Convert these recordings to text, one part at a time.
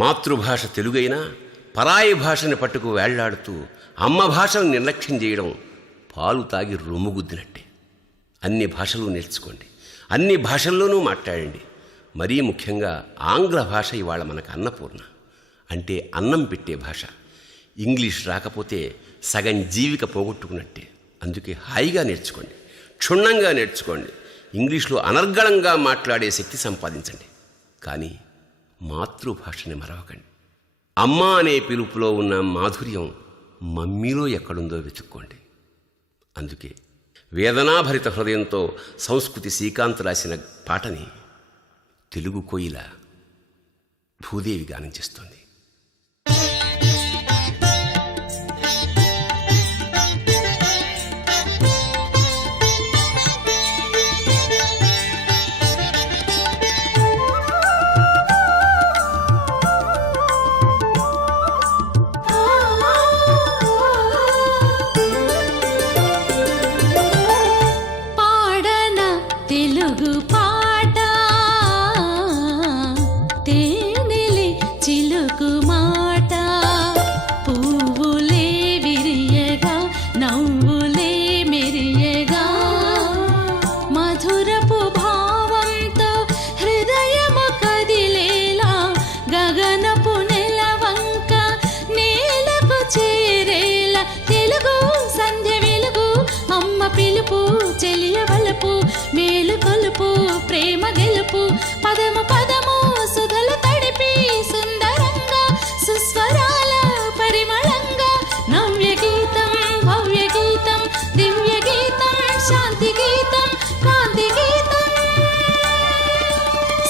మాతృభాష తెలుగైనా పరాయి భాషని పట్టుకు వేళ్లాడుతూ అమ్మ భాషను నిర్లక్ష్యం చేయడం పాలు తాగి రొమ్ముగుద్దినట్టే. అన్ని భాషలు నేర్చుకోండి, అన్ని భాషల్లోనూ మాట్లాడండి. మరీ ముఖ్యంగా ఆంగ్ల భాష ఇవాళ మనకు అన్నపూర్ణ, అంటే అన్నం పెట్టే భాష. ఇంగ్లీష్ రాకపోతే సగం జీవిక పోగొట్టుకున్నట్టే. అందుకే హాయిగా నేర్చుకోండి, క్షుణ్ణంగా నేర్చుకోండి. ఇంగ్లీష్లో అనర్గళంగా మాట్లాడే శక్తి సంపాదించండి. కానీ మాతృభాషని మరవకండి. అమ్మ అనే పిలుపులో ఉన్న మాధుర్యం మమ్మీలో ఎక్కడుందో వెతుక్కోండి. అందుకే వేదనాభరిత హృదయంతో సంస్కృతి శ్రీకాంత్ రాసిన పాటని తెలుగు కోయిల భూదేవి గానం చేస్తోంది. పిలుపు చెలియ వలపు మేలు కొలుపు ప్రేమ గెలుపు పదము పదము సుధలు తడిపి సుందరంగా సుస్వరాల పరిమళంగా నవ్య గీతం భవ్య గీతం దివ్య గీతం శాంతి గీతం కాంతి గీతం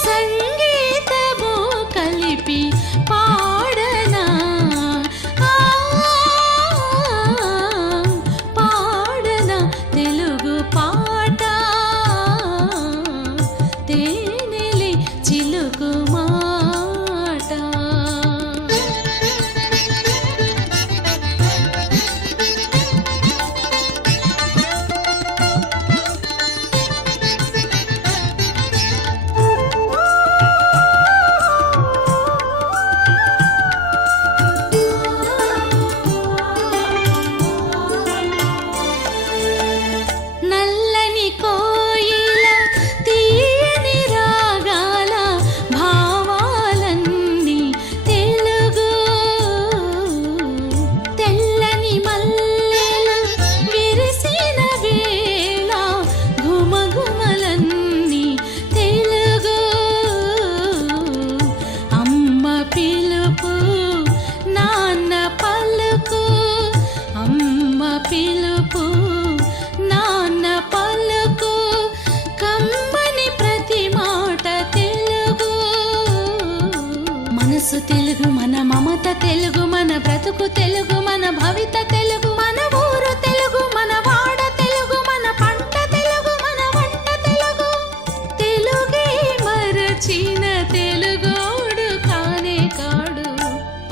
సంగీతము కలిపి పాడనా తెలుగు పాట తేనెలి చిలుకు మాట. పిలుపు నాన్న పలుకు కమ్మని ప్రతి మాట తెలుగు. మనసు తెలుగు మన మమత తెలుగు మన బ్రతుకు తెలుగు మన భవిత తెలుగు మన ఊరు తెలుగు మన వాడ తెలుగు మన పంట తెలుగు మన వంట తెలుగు. తెలుగే మరచిన తెలుగోడు కానే కాడు.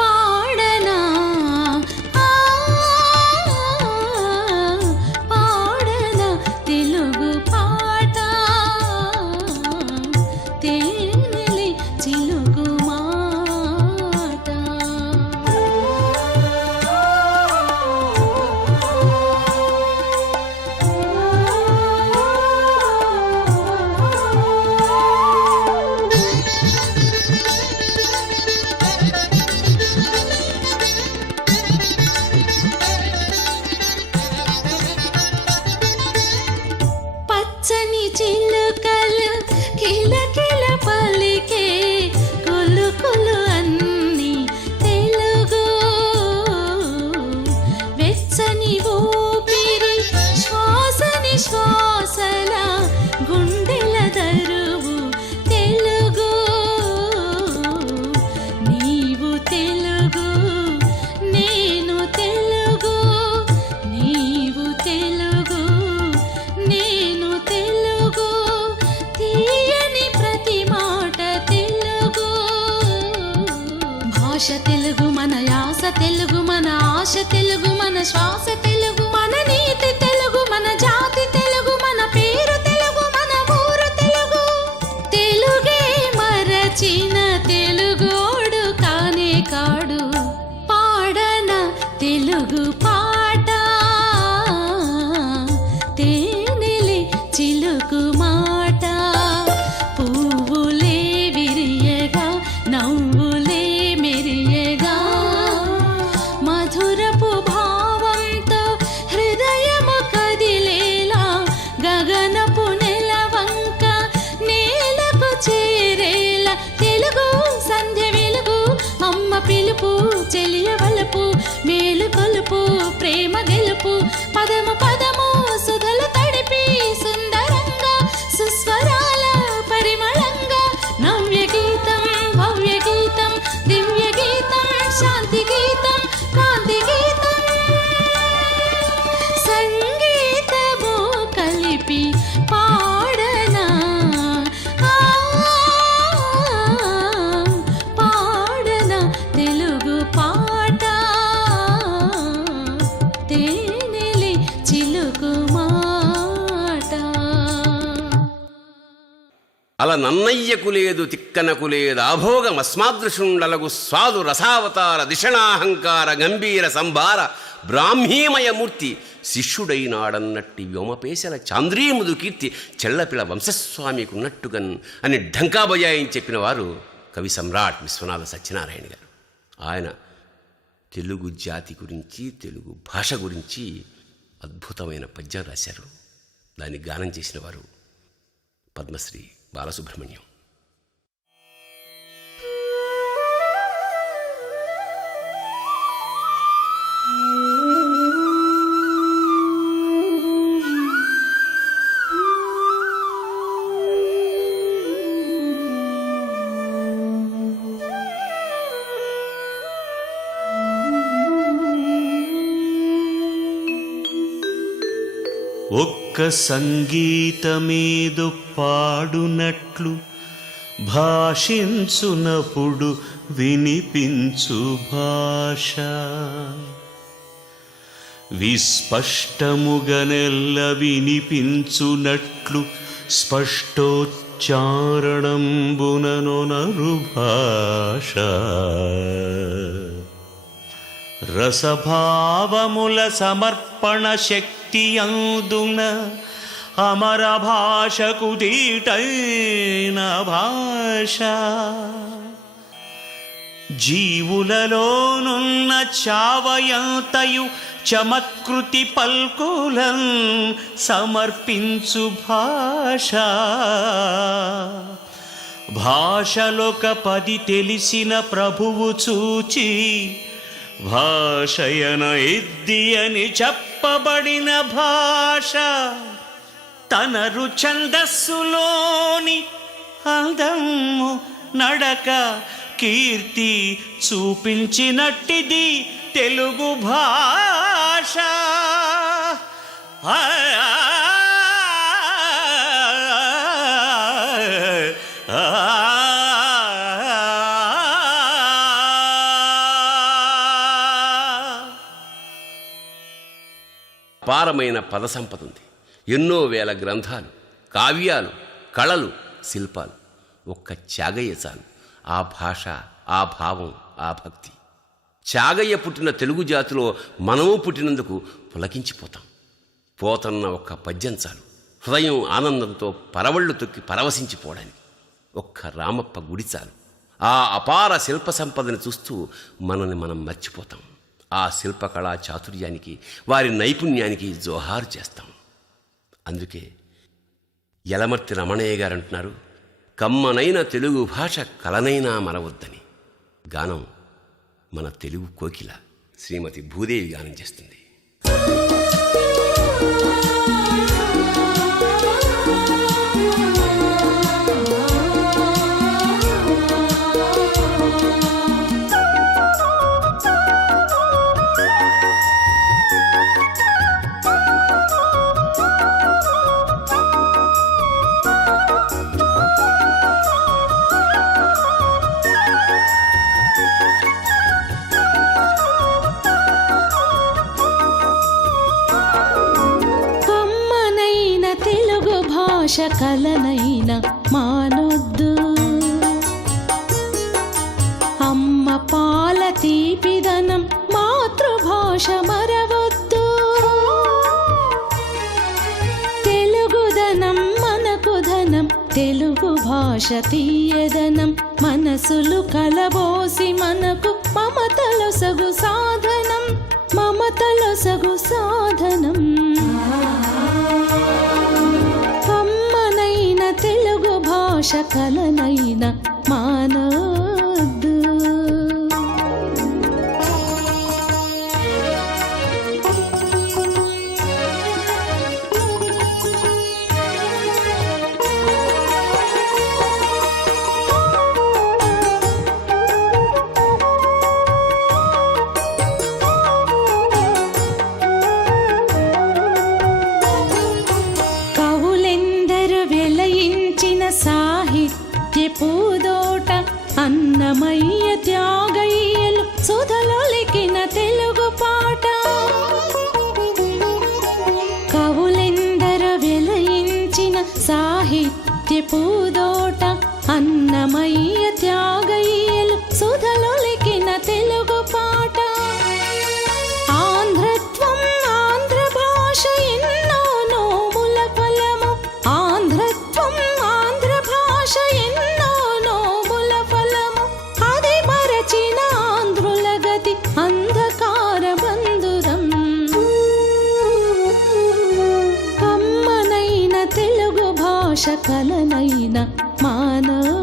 పాడనా తెలుగు పాట తేనెలి చిలుకు మాట. పచ్చని చిలుకలు కిలకిల పలికే కొలుకులు అన్ని తెలుగు. వెచ్చని ఊపిరి శ్వాసని శ్వాసల గుండెల దరువు తెలుగు. నీవు తెలుగు నేను తెలుగు నీవు తెలుగు నేను తెలుగు. తీయని ప్రతి మాట తెలుగు. భాష తెలుగు మన యాస తెలుగు మన ఆశ తెలుగు మన శ్వాస తెలుగు మన నీతి తెలుగు మన జాతి తెలుగు మన పేరు తెలుగు మన ఊరు తెలుగు. తెలుగే మరచిన తెలుగోడు కానే అల నన్నయ్యకు లేదు తిక్కనకు లేదు ఆభోగమస్మాదృశుండలగు స్వాదు రసావతార దిషణాహంకార గంభీర సంభార బ్రాహ్మీమయమూర్తి శిష్యుడైనాడన్నట్టి వ్యోమపేశల చాంద్రీముదు కీర్తి చెల్లపిల వంశస్వామికున్నట్టుగన్ అని ఢంకాబజాయిని చెప్పిన వారు కవి సమ్రాట్ విశ్వనాథ సత్యనారాయణ గారు. ఆయన తెలుగు జాతి గురించి, తెలుగు భాష గురించి అద్భుతమైన పద్యం రాశారు. దాన్ని గానం చేసిన వారు పద్మశ్రీ బాలసుబ్రహ్మణ్యం. ఒక్క సంగీతమేదో పాడునట్లు భాషించునప్పుడు వినిపించు భాష, విస్పష్టముగనెల్ల వినిపించునట్లు స్పష్టోచ్చారణంబుననొనరు భాష. రసభావముల సమర్పణ శక్తి అందున అమర భాషకు దీటైన భాష. జీవులలోనున్న చావయంతయు చమత్కృతి పల్కులన్ సమర్పించు భాష. భాషలొక 10 తెలిసిన ప్రభువు చూచి భాషయన ఎద్ది అని చెప్పబడిన భాష. తనరు ఛందస్సులోని అందము నడక కీర్తి చూపించినట్టిది తెలుగు భాష. అపారమైన పద సంపద ఉంది. ఎన్నో వేల గ్రంథాలు, కావ్యాలు, కళలు, శిల్పాలు. ఒక్క త్యాగయ్య చాలు ఆ భాష, ఆ భావం, ఆ భక్తి. త్యాగయ్య పుట్టిన తెలుగు జాతిలో మనము పుట్టినందుకు పులకించిపోతాం. పోతన్న ఒక్క పద్యం చాలు హృదయం ఆనందంతో పరవళ్ళు తొక్కి పరవశించిపోవడానికి. ఒక్క రామప్ప గుడి చాలు ఆ అపార శిల్ప సంపదను చూస్తూ మనల్ని మనం మర్చిపోతాం. ఆ శిల్పకళా చాతుర్యానికి, వారి నైపుణ్యానికి జోహారు చేస్తాం. అందుకే యలమర్తి రమణయ్య గారు అంటున్నారు, కమ్మనైన తెలుగు భాష కలనైనా మరవద్దని. గానం మన తెలుగు కోకిల శ్రీమతి భూదేవి గానం చేస్తుంది. కలనైన మానొద్దు, అమ్మ పాల తీపిదనం మాతృభాష మరవద్దు. తెలుగుదనం మనకు ధనం, తెలుగు భాష తీయదనం. మనసులు కలబోసి మనకు మమతలొసగు సాధనం, మమతలొసగు సాధనం. తెలుగు భాష కలనైన మానొద్దు. సాహిత్య పూదోట అన్నమయ్య త్యాగయ్యలు సుధలొలికిన తెలుగు పాట. కవులెందర వెలయించిన సాహిత్య పూదోట అన్నమయ్య త్యాగయ్యలు సుధలొలికిన తెలుగు పాట. ఆంధ్రత్వం ఆంధ్ర భాష ఎన్నో నోముల ఫలము. ఆంధ్రత్వం ఆంధ్ర భాష ఎన్నో నోముల ఫలము. అది మరచిన ఆంధ్రుల గతి అంధకార బంధురం. కమ్మనైన తెలుగు భాష కలనైన మానొద్దు.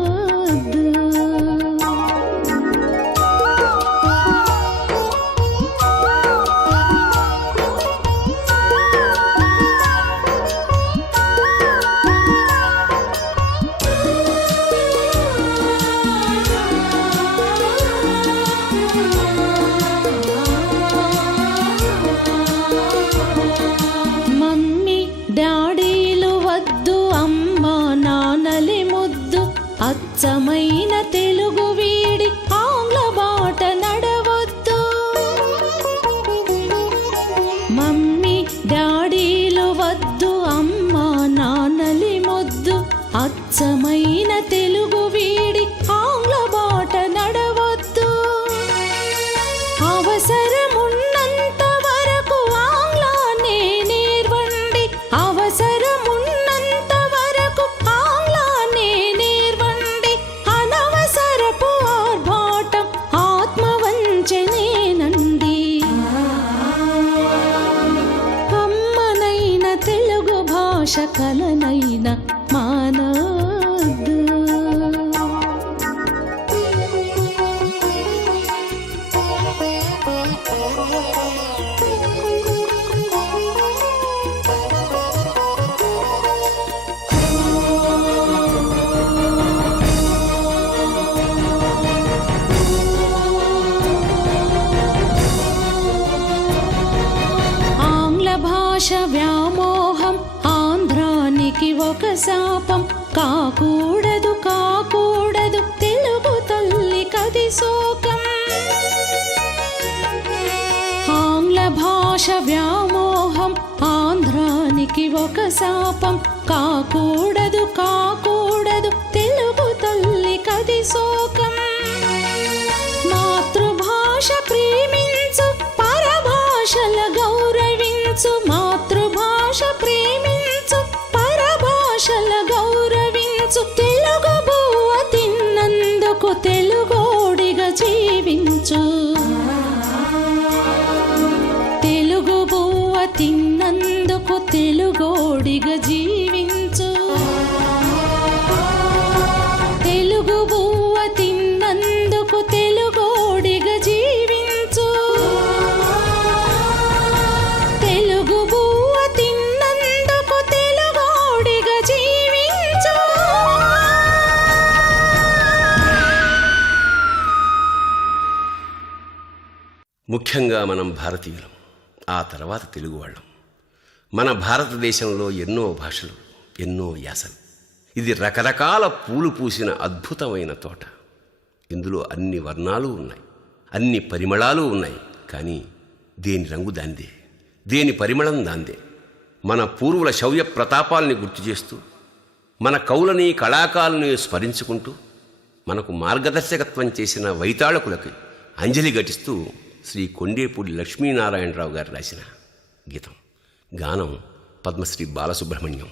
మమ్మీ డాడీలు వద్దు, అమ్మ నాన్నలి ముద్దు. అచ్చమైన తెలుగు వీడి ఆంగ్ల బాట నడవద్దు. మమ్మీ డాడీలు వద్దు, అమ్మ నాన్నలి ముద్దు. అచ్చమైన తెలుగు వీడి ఆంగ్ల బాట నడవద్దు. అవసరమున్నంత వరకు ఆంగ్లాన్ని నేర్వండి. అవసరమున్నంత వరకు ఆంగ్లాన్ని నేర్వండి. అనవసరపు ఆర్భాటం ఆత్మవంచనేనండి. కమ్మనైన తెలుగు భాష కలనైన మానొద్దు. ఆంగ్ల భాష వ్యామోహం ఆంధ్రానికి ఒక శాపం. కాకూడదు కాకూడదు తెలుగు తల్లి కది శోకం. ఆంగ్ల భాష వ్యామోహం ఆంధ్రానికి ఒక శాపం. కాకూడదు కాకూడదు తెలుగు తల్లి కది శోకం. మాతృభాష ప్రేమించు, పరభాషల గౌరవించు. మాతృభాష ప్రేమించు, పరభాషల గౌరవించు. తెలుగు బువ్వ తిన్నందుకు తెలుగోడిగా జీవించు. తెలుగు బువ్వ తిన్నందుకు తెలుగోడిగా జీవించు. తెలుగు బువ్వ తిన్నందుకు తెలుగోడిగా జీవించు. తెలుగు బువ్వ తిన్నందుకు తెలుగోడిగా జీవించు. ముఖ్యంగా మనం భారతీయులం, ఆ తర్వాత తెలుగు వాళ్ళం. మన భారతదేశంలో ఎన్నో భాషలు, ఎన్నో యాసలు. ఇది రకరకాల పూలు పూసిన అద్భుతమైన తోట. ఇందులో అన్ని వర్ణాలు ఉన్నాయి, అన్ని పరిమళాలు ఉన్నాయి. కానీ దేని రంగు దాందే, దేని పరిమళం దాందే. మన పూర్వుల శౌర్య ప్రతాపాల్ని గుర్తు చేస్తూ, మన కవులని కళాకారులని స్మరించుకుంటూ, మనకు మార్గదర్శకత్వం చేసిన వైతాళకులకి అంజలి ఘటిస్తూ శ్రీ కొండేపూడి లక్ష్మీనారాయణరావు గారు రాసిన గీతం. గానం పద్మశ్రీ బాలసుబ్రహ్మణ్యం.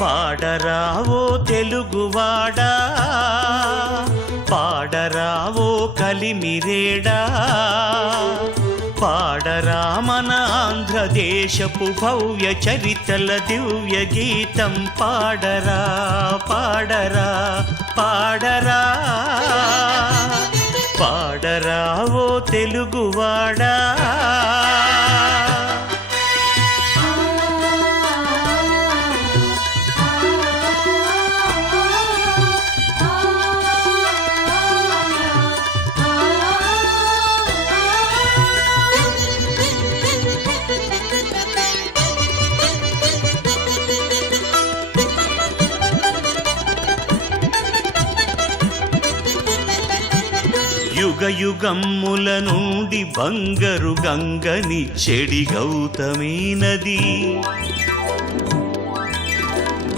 పాడరావో తెలుగువాడా, పాడరావో కలిమిరేడా. పాడరా మన ఆంధ్రదేశపు భవ్య చరితల దివ్య గీతం. పాడరా పాడరా పాడరా. పాడరావో తెలుగువాడా. యుగ యుగమ్ముల నుండి బంగరు గంగని చెడి గౌతమీ నది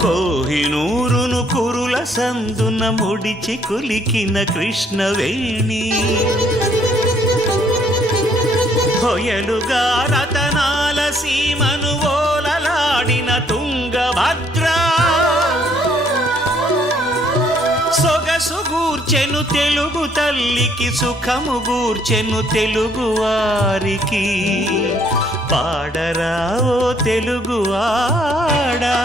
కోహినూరును కురుల సందున ముడిచి కులికిన కృష్ణవేణి హొయలుగా రతనాల సీమను ఓలలాడిన తుంగభద్ర సొగసు గూర్చెను తెలుగు తల్లికి సుఖము గూర్చెను తెలుగు వారికి పాడరా ఓ తెలుగువాడా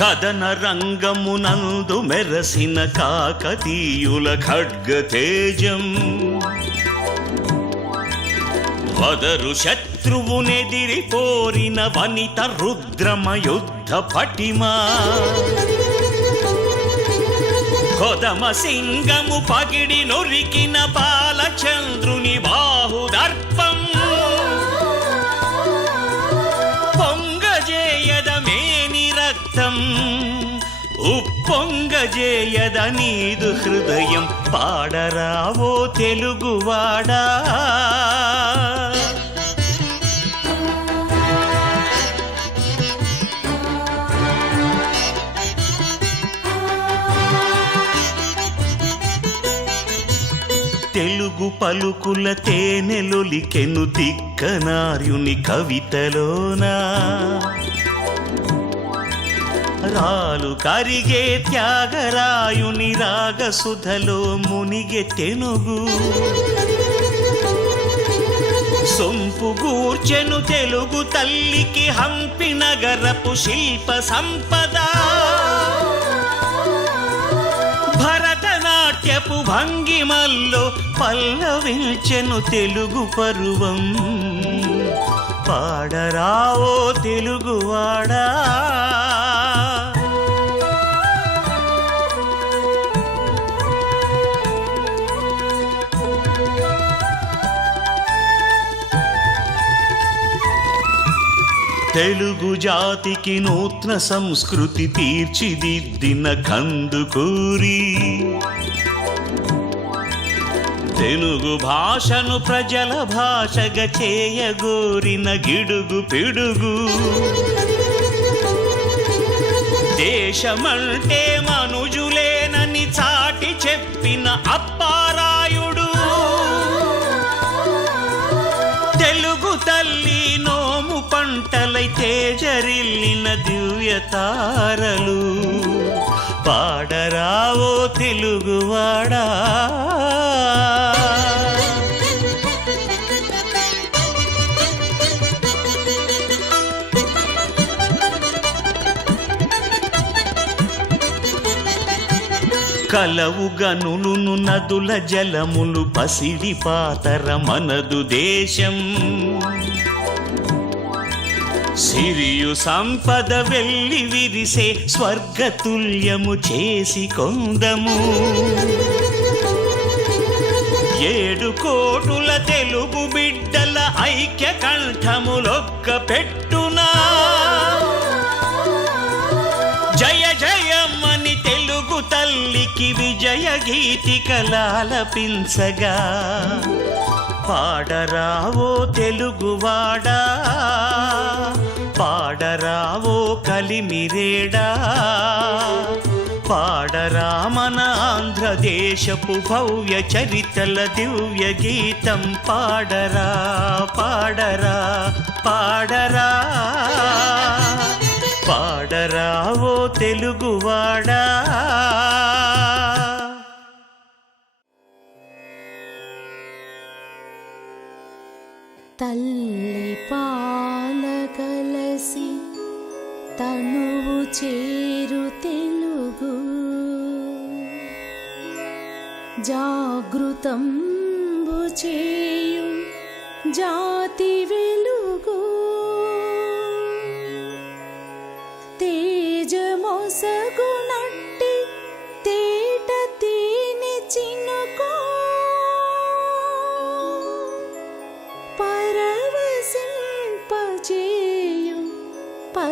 కదన రంగమునందు మెరసిన కాకతీయుల ఖడ్గ తేజం వదరు శత్రువునెదిరి పోరిన వనిత రుద్రమ యుద్ధ పటిమా కొదమ సింగము పగిడి నొరికిన బాలచంద్రుని బాహుదర్పం పొంగజేయద మేని రక్తం ఉప్పొంగజేయద నీదు హృదయం పాడరావో తెలుగువాడా తెలుగు పలుకుల తేనెలొలికెను తిక్కనార్యుని కవితలోనా రాలు కరిగే త్యాగరాయుని రాగసుధలో మునిగే తెనుగు సొంపు గూర్చెను తెలుగు తల్లికి హంపి నగరపు శిల్ప సంపద భరతనాట్యపు భంగిమల్లో పల్లవించెను తెలుగు పరువం పాడరావో తెలుగువాడా తెలుగు జాతికి నూతన సంస్కృతి తీర్చిదిద్దిన కందుకూరి తెలుగు భాషను ప్రజల భాషగా చేయగోరిన గిడుగు పిడుగు దేశమంటే మనుజులేనని చాటి చెప్పిన అప్పారాయుడు తెలుగు తల్లి నోము పంటలై తేజరిల్లిన దివ్యతారలు పాడరావో తెలుగువాడా కలవు గనులును నదుల జలములు పసిడి పాతర మనదు దేశం సిరియు సంపద వెళ్ళి విరిసే స్వర్గతుల్యము చేసి కొందము 7 కోటుల తెలుగు బిడ్డల ఐక్య కంఠములొక్క పెట్టునా జయ జయమని తెలుగు తల్లికి విజయ గీతికలాలపించగా పాడరావో తెలుగువాడా పాడరావో కలిమిరేడా పాడరా మన ఆంధ్రదేశపు భవ్య చరితల దివ్య గీతం పాడరా పాడరా పాడరా పాడరావో తెలుగువాడా తల్లి పాలకలసి తనువు చేరు తెలుగు జాగృతంబు చేయు జాతి వెలుగు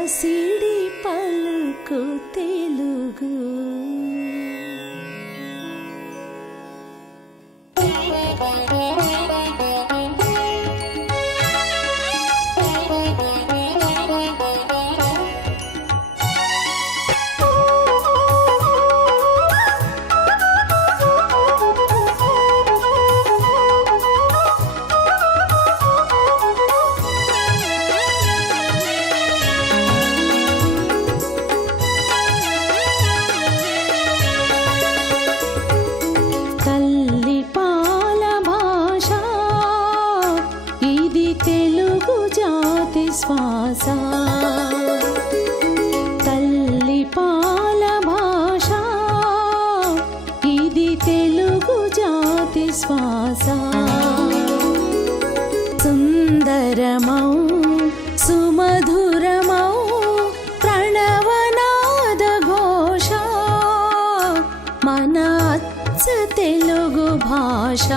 సిడి పలుకు తెలుగు. తల్లి పాల భాష ఇది తెలుగు జాతి శ్వాస. తల్లి పాల భాష ఇది తెలుగు జాతి శ్వాస. సుందరమౌ సుమధురమౌ ప్రణవనాద ఘోష మన అచ్చ తెలుగు భాష.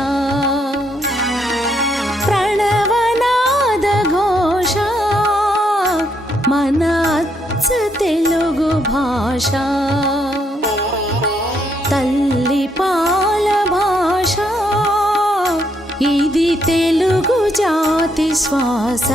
ప్రణవనాద ఘోష మన అచ్చ తెలుగు భాష. తల్లి పాల భాష ఇది తెలుగు జాతి శ్వాస.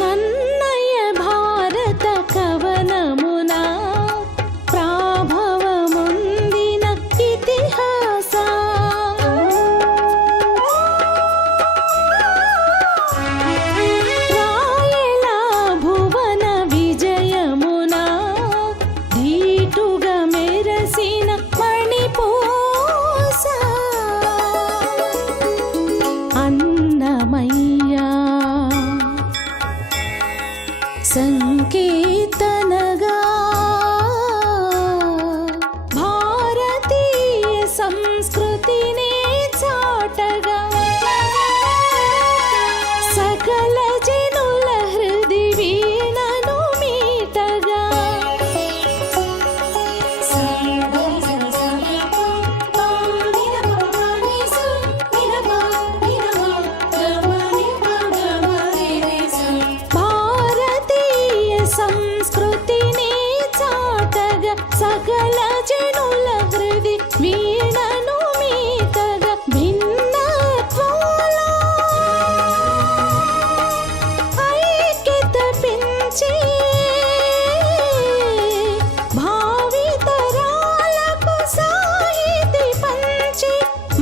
నన్నయ భారత కవనమున ప్రాభవముందిన ఇతిహాస. రాయల భువన విజయమున ధీటుగా మెరసిన మణిపూస. అన్నమయ్య సంకీర్తనగా భారతీయ సంస్కృతిని చాటగా సకల జనుల హృది వీణను మీటగా. భారతీయ సంస్కృతిని చాటగా సకల జనుల హృది వీణను మీటగా. భిన్నత్వంలో ఐక్యత పెంచి భావితరాలకు సాహితీ పంచి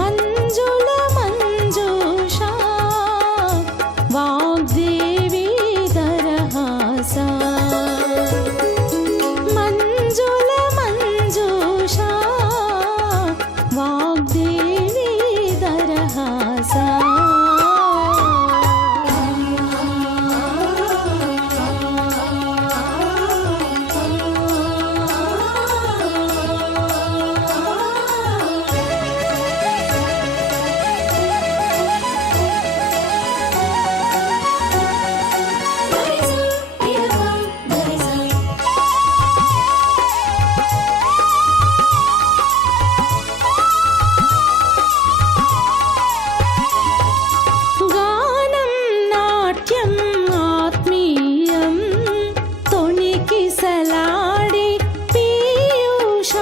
మంజుల మంజూష వాగ్దేవి దరహాస. మంజుల మంజూష వాగ్దేవి దరహాస. గానం నాట్యం ఆత్మీయం తొణికిసలాడి పీయూష.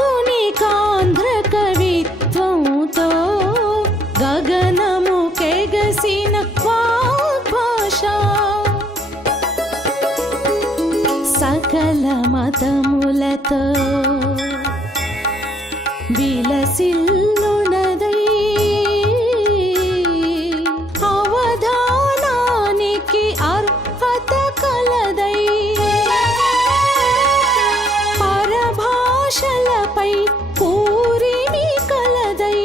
ఆధునికాంధ్ర కవిత్వంతో గగనము కెగసిన వాగ్భాష. సకల మతములతో విలసిల్లునదై అవధానానికి అర్హత కలదై. పరభాషలపై పూరిమి కలదై.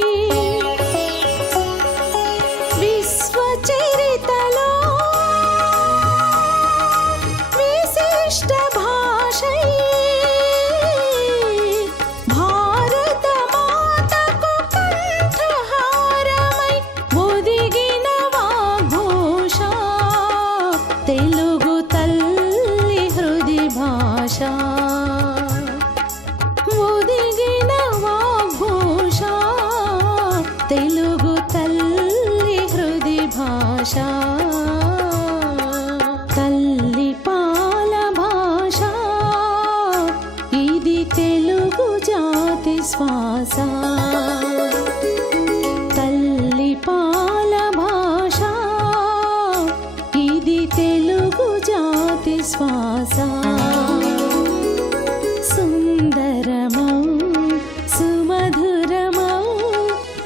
భాష ఒదిగిన వాగ్భూష తెలుగు తల్లి హృది భాష తల్లి పాల భాష ఇది తెలుగు జాతి శ్వాస తల్లి పాల భాష ఇది తెలుగు జాతి శ్వాస సుందరమౌ సుమధురమౌ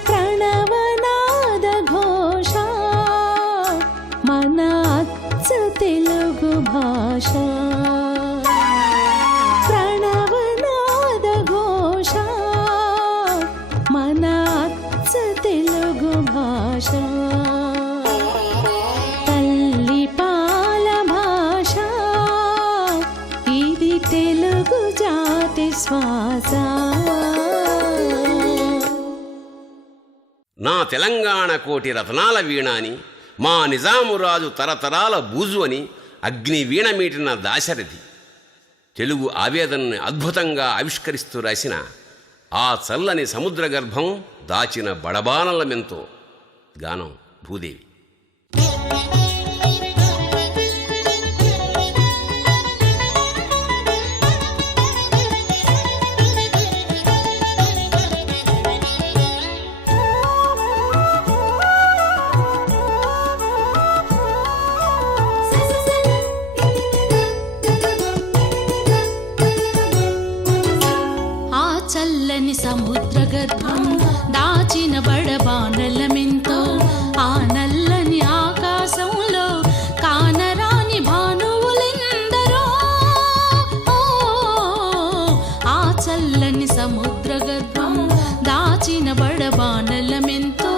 ప్రణవనాద ఘోష మన అచ్చ తెలుగు భాష ప్రణవనాద ఘోష మన అచ్చ తెలుగు భాష తల్లి పాల భాష ఇది తెలుగు జాతి శ్వాస నా తెలంగాణ కోటి రతనాల వీణ అని మా నిజామురాజు తరతరాల బూజు అని అగ్ని వీణ మీటిన దాశరథి తెలుగు ఆవేదనని అద్భుతంగా ఆవిష్కరిస్తూ రాసిన ఆ చల్లని సముద్ర గర్భం దాచిన బడబానలమెంతో గానం భూదేవి. చల్లని సముద్ర గర్భం దాచిన బడబానలమెంతో ఆ నల్లని ఆకాశంలో కానరాని భానువులెందరో ఆ చల్లని సముద్ర గర్భం దాచిన బడబానలమెంతో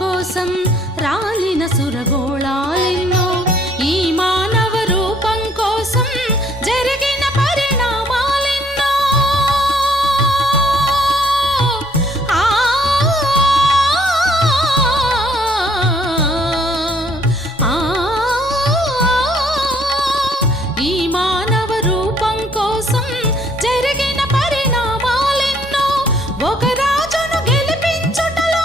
కోసం రాలిన సురగోళాలెన్నో ఈ మానవ రూపం కోసం జరిగిన పరిణామాలెన్నో ఈ మానవ రూపం కోసం జరిగిన పరిణామాలెన్నో ఒక రాజును గెలిపించుటలో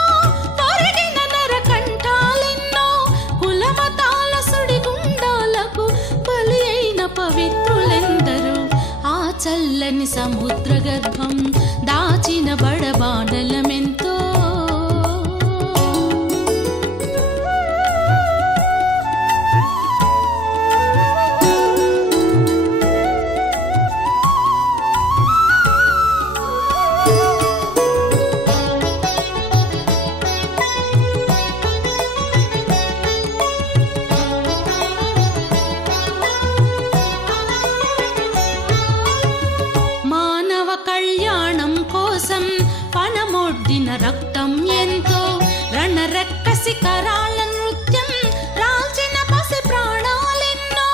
పవిత్రులెందరూ ఆ చల్లని సముద్ర గర్భం దాచిన బడబానలమెంతో పనమొడ్డిన రక్తం ఎంతో రణరక్కసి కరాళ నృత్యం రాల్చిన పసి ప్రాణాలెన్నో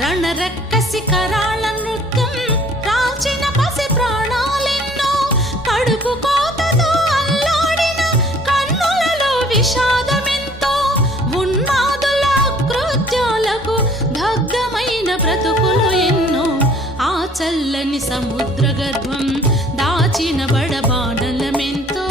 రణరక్కసి కరాళ నృత్యం రాల్చిన పసి ప్రాణాలెన్నో కడుపు కోతతో అల్లాడిన కన్నులలో విషాదమెంతో ఉన్మాదుల కృత్యాలకు దగ్ధమైన బ్రతుకులు ఎన్నో ఆ చల్లని సముద్ర గర్భం దాచిన బడబానలమెంతో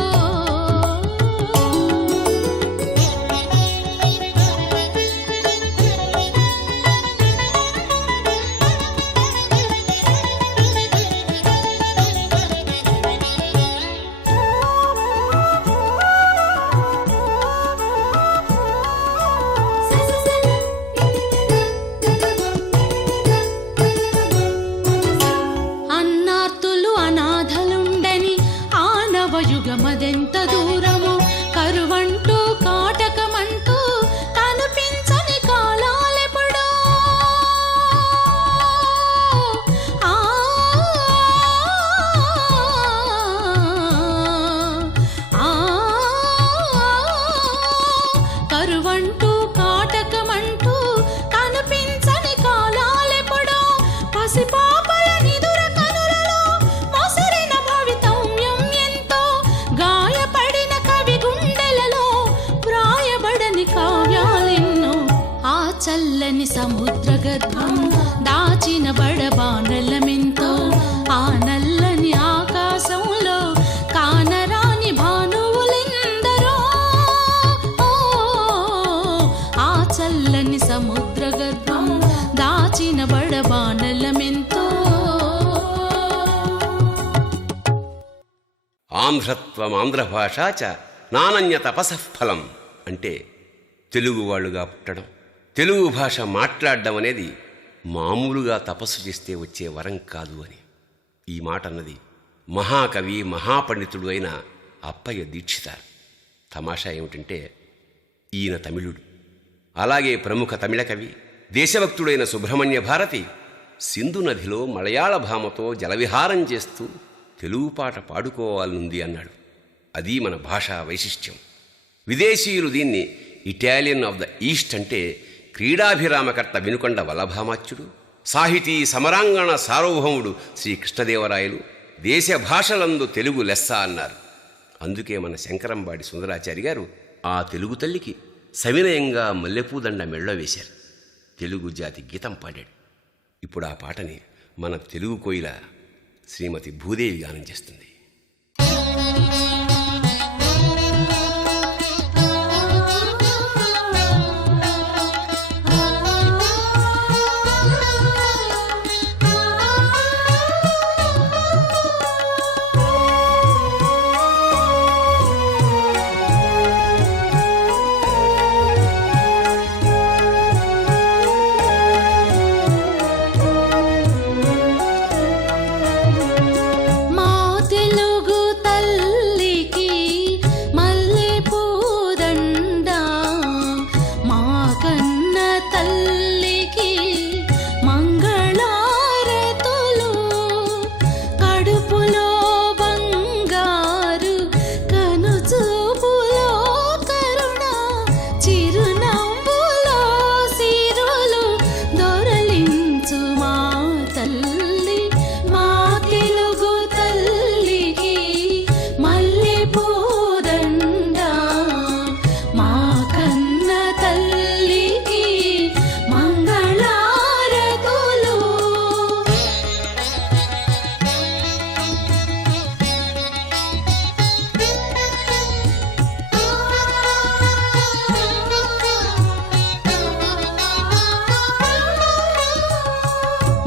అన్నా కరువంటూ కాటకమంటూ కనిపించని కాలాలెప్పుడో పసిపాపల నిదుర కనులలో మొసరిన భవితవ్యం ఎంతో గాయపడిన కవి గుండెలలో ప్రాయబడని కావ్యాలెన్నో ఆ చల్లని సముద్ర గర్భం దాచిన బడబానలమెంతో ఆ నల్లని ఆకాశంలో కానరాని భానువులెందరో ఆ చల్లని సముద్ర గర్భం దాచిన బడబానలమెంతో ఆంధ్రత్వం ఆంధ్రభాష చ నానన్య తపసఫలం అంటే తెలుగు వాళ్ళుగా పుట్టడం, తెలుగు భాష మాట్లాడడం అనేది మామూలుగా తపస్సు చేస్తే వచ్చే వరం కాదు అని ఈ మాట అన్నది మహాకవి మహాపండితుడు అయిన అప్పయ్య దీక్షితార్. తమాషా ఏమిటంటే ఈయన తమిళుడు. అలాగే ప్రముఖ తమిళ కవి దేశభక్తుడైన సుబ్రహ్మణ్య భారతి సింధు నదిలో మలయాళ భామతో జలవిహారం చేస్తూ తెలుగు పాట పాడుకోవాలనుంది అన్నాడు. అది మన భాషా వైశిష్ట్యం. విదేశీయులు దీన్ని ఇటాలియన్ ఆఫ్ ద ఈస్ట్ అంటే క్రీడాభిరామకర్త వినుకొండ వల్లభామాచ్యుడు, సాహితీ సమరాంగణ సార్వభౌముడు శ్రీ కృష్ణదేవరాయలు దేశ భాషలందు తెలుగు లెస్స అన్నారు. అందుకే మన శంకరంబాడి సుందరాచారి గారు ఆ తెలుగు తల్లికి సవినయంగా మల్లెపూదండ మెళ్ళ వేశారు. తెలుగు జాతి గీతం పాడాడు. ఇప్పుడు ఆ పాటని మన తెలుగు కోయిల శ్రీమతి భూదేవి గానం చేస్తుంది.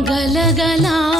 గలగలా